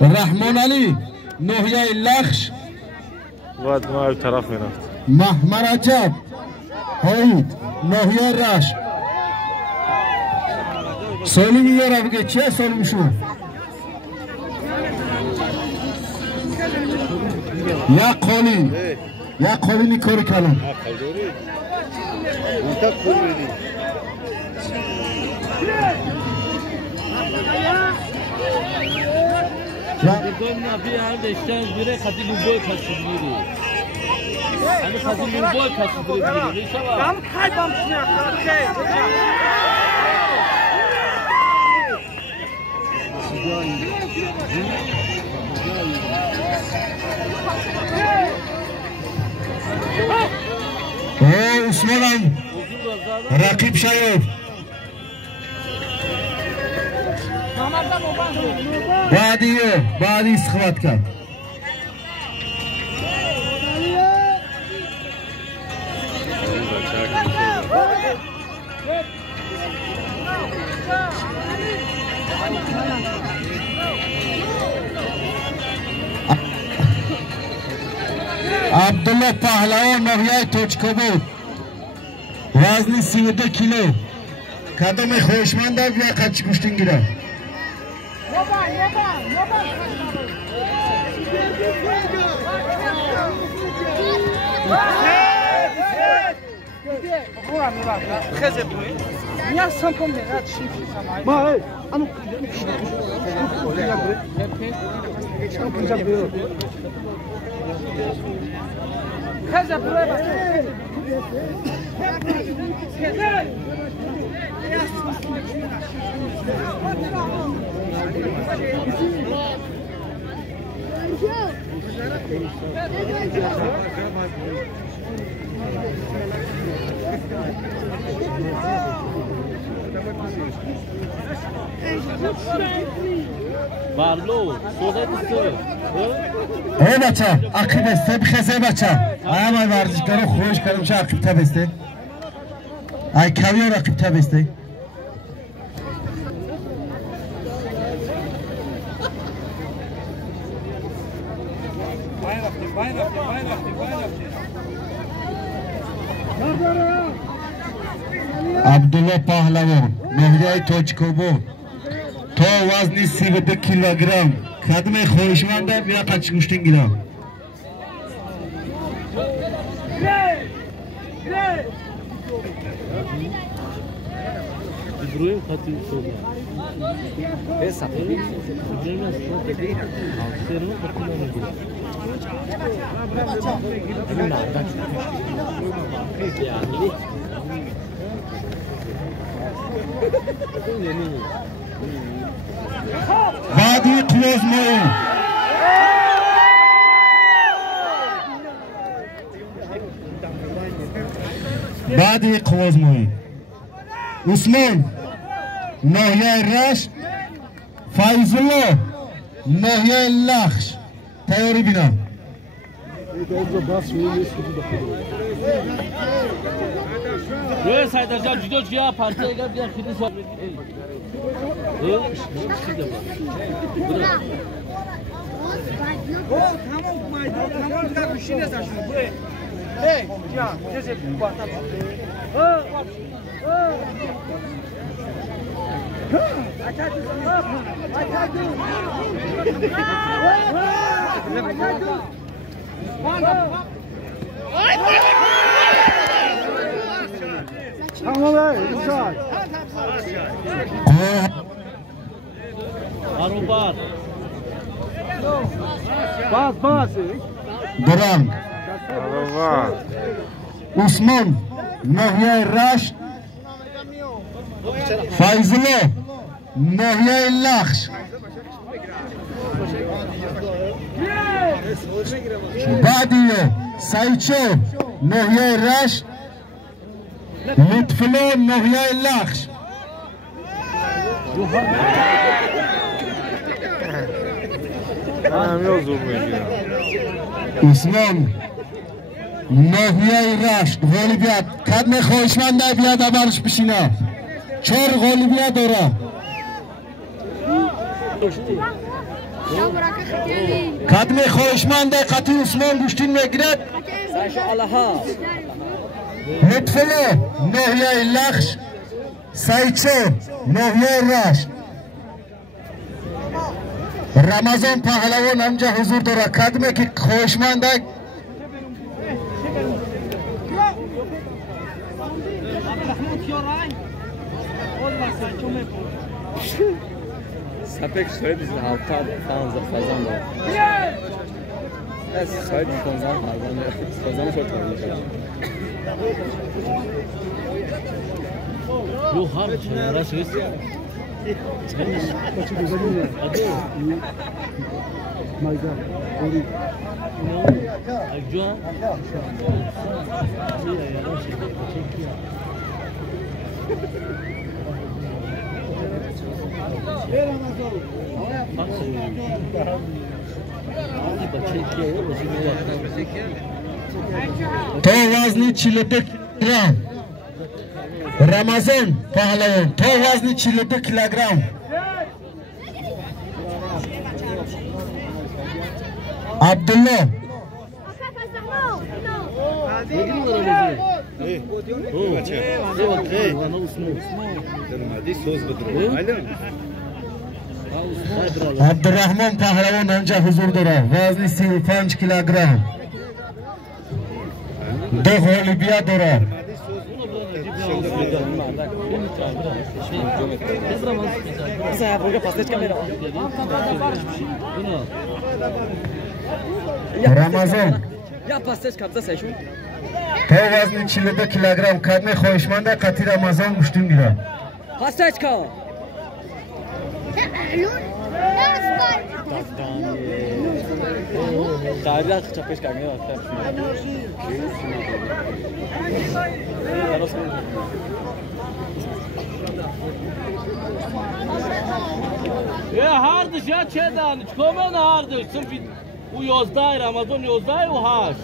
رحمان علی نوحیه لخش واد ما طرف میرفت محمد عجب هاید نوحیه رشت سالی میاره بگه چه سال میشون یک قالینی کاری کلم عثمان رقیب شاید بعدی سخوت کرد عبدالله پهلوان نوحیه توچکوبود وزن 32 کیلو کدام خوشمنده و قچ گوشتین گیره Barlo, soda istiyor. ای بچه عقیب است بخیزه بچه همه ورزشگارا خوش کردم چه عقیب تب استه ای کویار عقیب تب استه عبدالله پهلوان نوحیه توچکوبود تو وزنی 32 کیلوگرم کدم خوشمنده بیا قچ گوشتین گیرم İbrahim Fatih soda. Essa. بعدی کلوز موی بعدی کلوز موی عثمان نوحیه رشت فایز الله نوحیه لخش تیاری بینم Böyle saydarcan judo ya partiye gel bir kedi sor. Tamam maydan bir şey ne zaten buraya. Hey ya neyse bu bahtan. Tamam güzel. Arubar. Bas. Duran Arubar. Osman نوحیه رشت فایز الله نوحیه لخش بعدی سایچو نوحیه رشت لطف الله نوحیه لخش اسلام نوحیه رشت غالبیت کدم خوشمنده بیاد برش بشینه 4 غالبیت داره قدم خواهشمند قطعی عثمان گوشتین میگیرد لطفله ناحیه لخش سایچه ناحیه رشت رمضان پهلوان همجا حضور داره قدمه که خواهشمند Sapek şöyle bizim halkta falan fazla var. Es şöyle konzan fazla çok var. Yok har arası есть. Mayda. Ori. Acı. تو وزنی 42 کیلوگرم رمضان پهلوان تو وزنی 42 کیلوگرم عبدالله عبدالرحمن پهلوان همجا حضور داره وزن 35 کیلوگرم دو غالبیت داره رمضان تو وزن 42 کیلوگرم قدم خواهشمند قطعی رمضان گوشتون میره Pasteczka! Tarih çapış kanka var. Ya hardış ya çedan. Komen hardış. Sırf bu 11 Ramazan 11 o haş.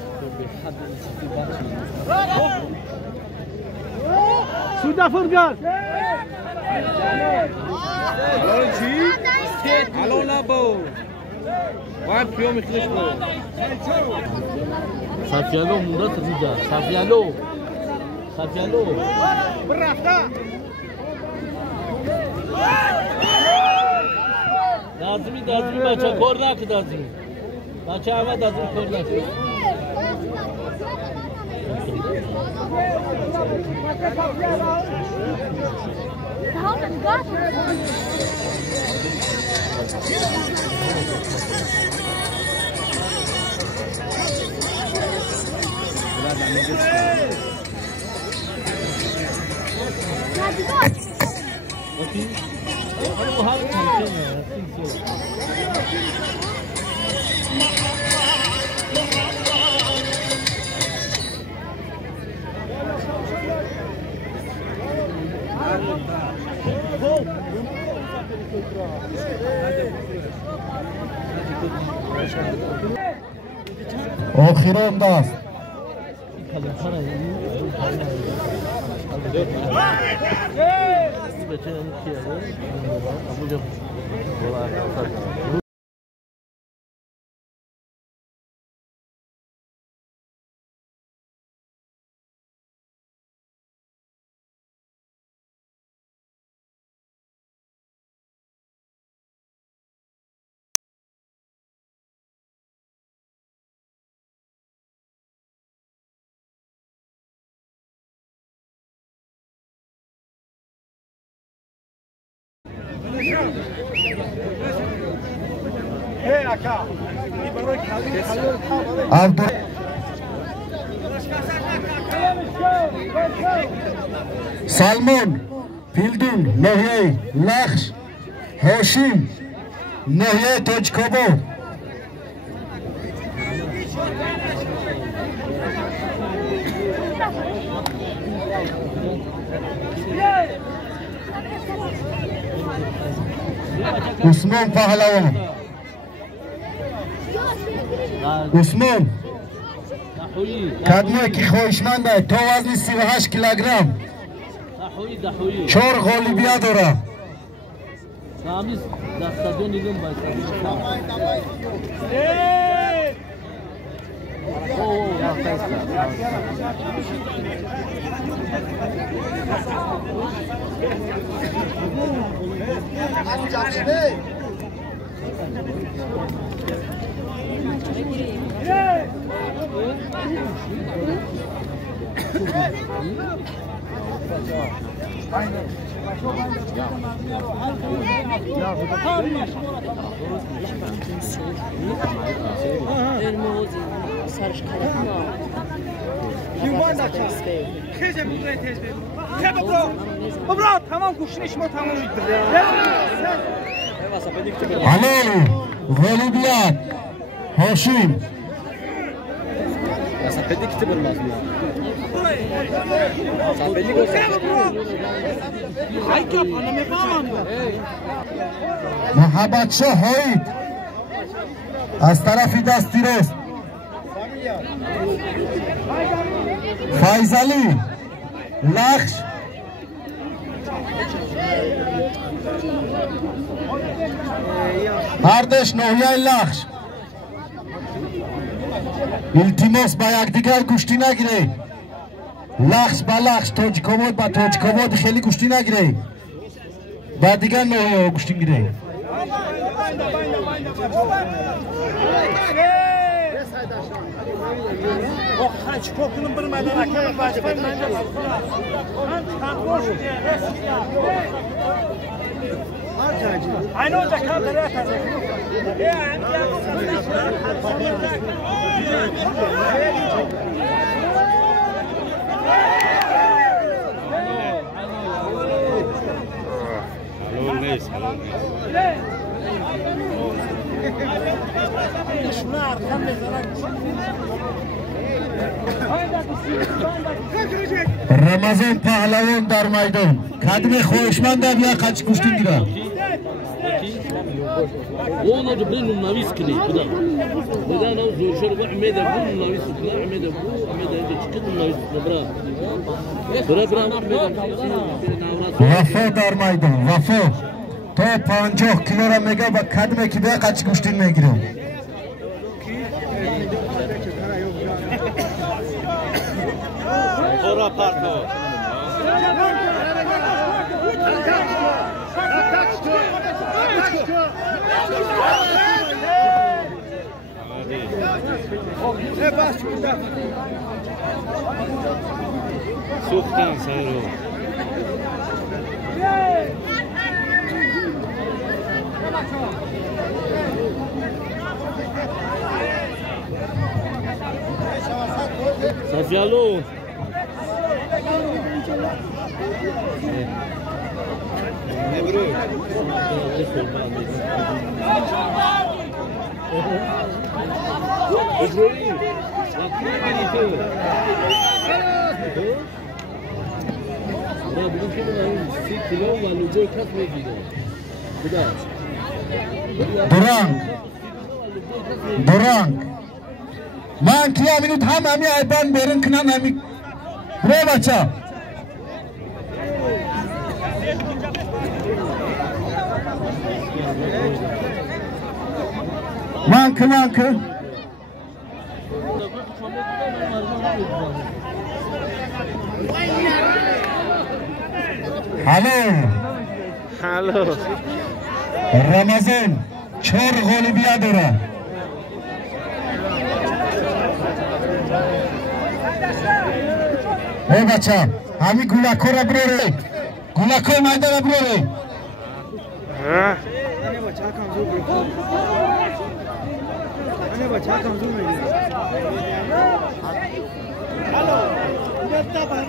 Suda Furkan. Alo labo. Vay piyo mikliş bu. Safyalo munda tırıca. Safyalo. Safyalo. Bırakta. Dazmi baça kornak dazmi. Baça ama dazmi kornak. آخران دست عبد سلمان فیلدون ناحیه لخش هاشم ناحیه تاجکابو عثمان پهلوان عثمان قدمه که خواهشمنده تا وزن 38 کیلوگرم 4 غالبیت داره Ramiz stadion دیدم باید Baba tamam kuşun işimi tamam. Halil, Golubiyat, Hoşim. Muhabbatşah Hoyit. Az tarafı Dastirost. Fayzali, Lakş. Ardeş Nohyay Lakş. İltimos bayak digar kuşti nagire. Lakş ba lakş, tojkomod ba tojkomod kheli kuşti nagire. Ba digar Nohya kuşti gire. O kaç kokunun bir merak başlayın bence. Aynı olacak kadar atacak. Ramazan Pahlavon dar maydon. Kadme khoshmand ab ya qach kushtin gira. Ona da benim navis kine kuda. Neden o zor şöyle bu Ahmet'e bu navis kine Ahmet'e de çıktı navis bra. Bra Ahmet'e Vafo dar maydon. Vafo. To 50 kilora mega ba kadme ki be qach kushtin me gira. Ora parto. Soktan sayro. Safyalo. Ne bro? İbrahim. Durang. Man kiya minut ham ami ayban berin knan ami. Bre bacha. Mankı. Hello. Ramazan chor g'olibiyat dora. Hey bacha, hami gulakora brore. Gulakor maydana brore. Ha?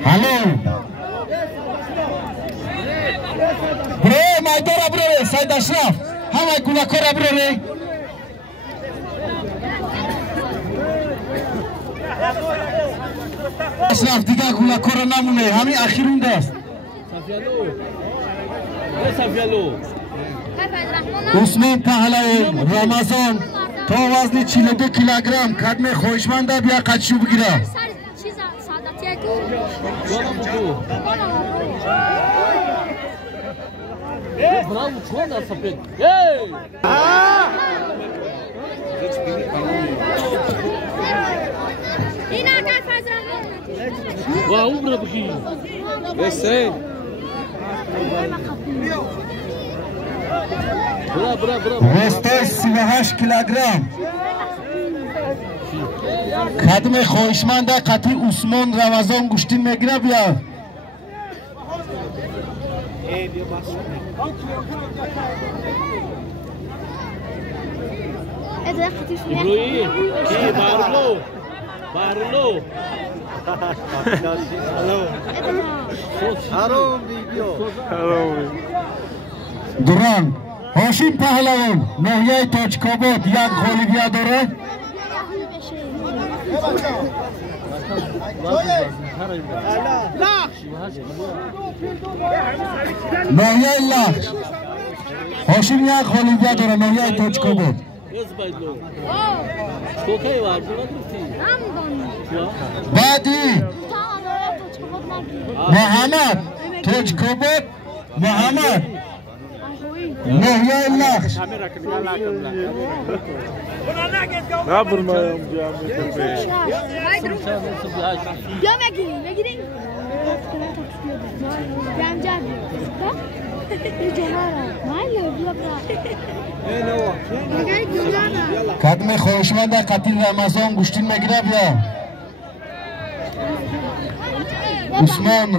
Hello. Bro, maydana brore, Said Ashraf. Hami gulakora brore. Ashraf diga gulakora namune, hami akhirundas. Safyalo. Usman Pahlavi, Ramazan, to vazni 42 kilogram, kadme khoshmand ab ya qachshu bigira. Bravo, çuval da sapet. Hey! Wow, bravo ki. Vesey. Bravo. وستای 38 کیلوگرم خدمه خواهشمند قطعی عثمان رمضان گوشتین میگیره بیا İbrahim, ki Barlo. دوران هاشم پهلوان ناحیه تاجکاباد یک غالبیه داره ناحیه لخش هاشم یک غالبیه داره ناحیه تاجکاباد Ezbaylo. Kokay var, buna dursun. بعدی محمد تاجکاباد محمد ناحیه لخش Ne vurmayayım Ya megireyim. Gamjar. خدمه خواهشمند قتیل رمضان گوشتین میگیره بیا عثمان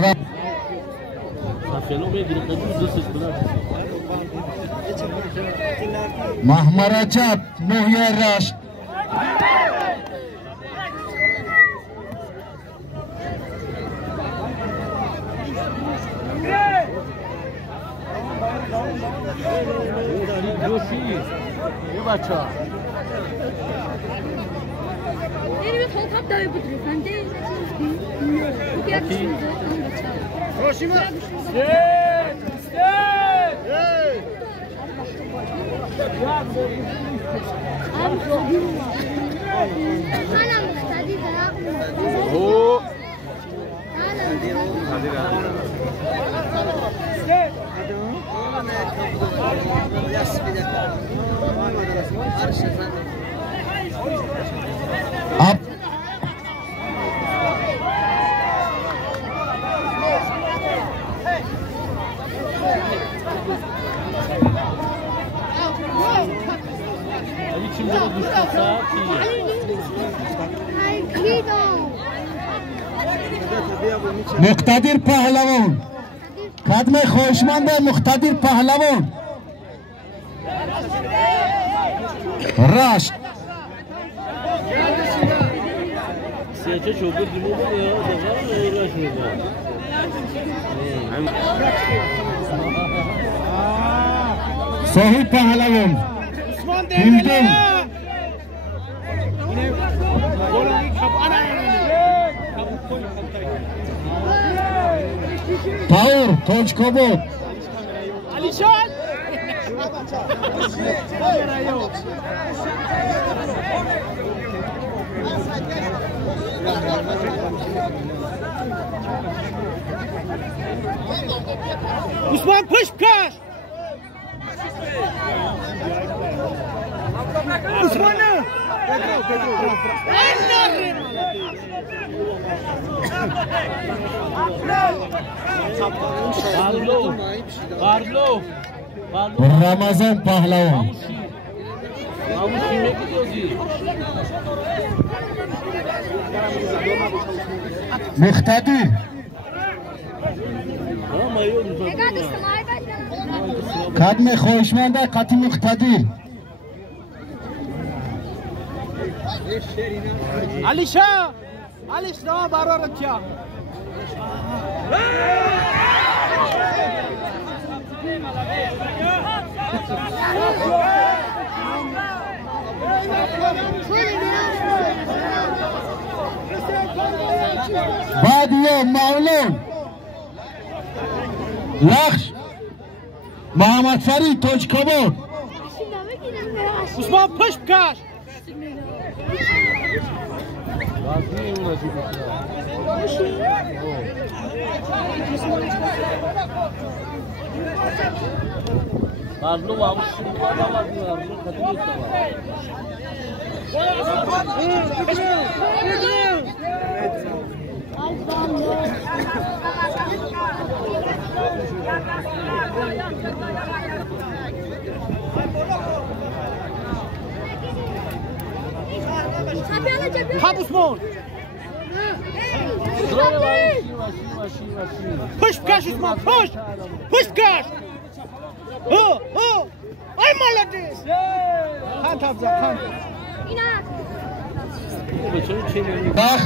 محمد رجب ناحیه رشت مقتدر پهلوان خدمه خواهشمند مقتدر پهلوان رشت Siyahçı çok bir gibi oluyor. Daha uğraşmıyor. صاحب پهلوان هندون تاور تاجکاباد Osman push kaç. Osman'ı. Barlo. رمضان پهلوان Namus kime gidiyoruz? مقتدر Ama yiyoruz. خدمه خواهشمند قطعی مقتدر Alişa. Aliş ne bararım ya. بادیه مولون لخش محمد فرید تاجکاباد Osman push kaç. Karlı varmış, şimdi var diyorlar. Kadın yok da var. Kapus mor. Push cash Usman, push. Push cash. Ay молодец. Kan tabza, kan. Bak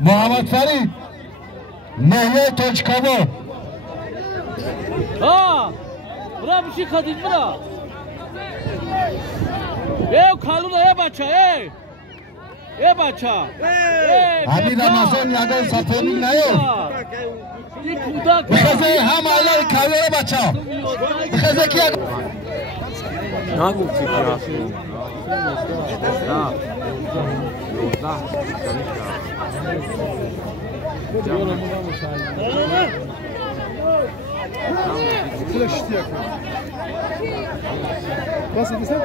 Muhammed Farid Nehye Toçkavo. Ha! Bura bir şey kadın bura. Ey kalın ey baça ey. Ey baça. Hani Ramazan yadan safonin ne yok? Bir kudak. Bıkızı hem aylar kavere baça. Bıkızı ki Ne gufti ya? Ya. Yolda. Nasıl desem ki?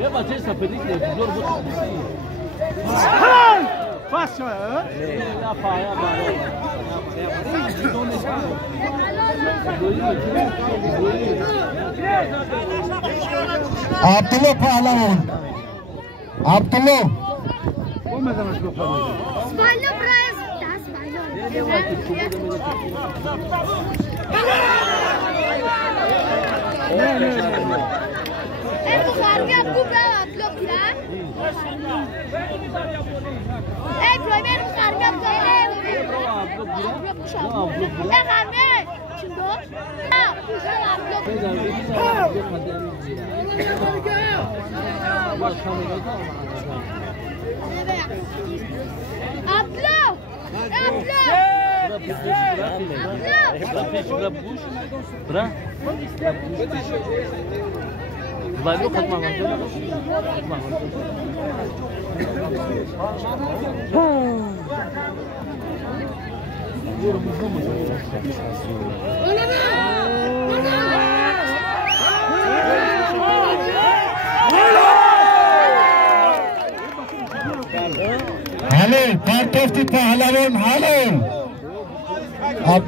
Ya baca sapedikle zor bu. Fácil, Ya paya bari. Abdullah Pahlavon. Abdullah. Smile prize. Das smile. Bukhari आपको क्या आप लोग खिलाए? Bukhari आपको Vai yok atma lan. Halil, Partofti Pahlavon Halil. खिलाए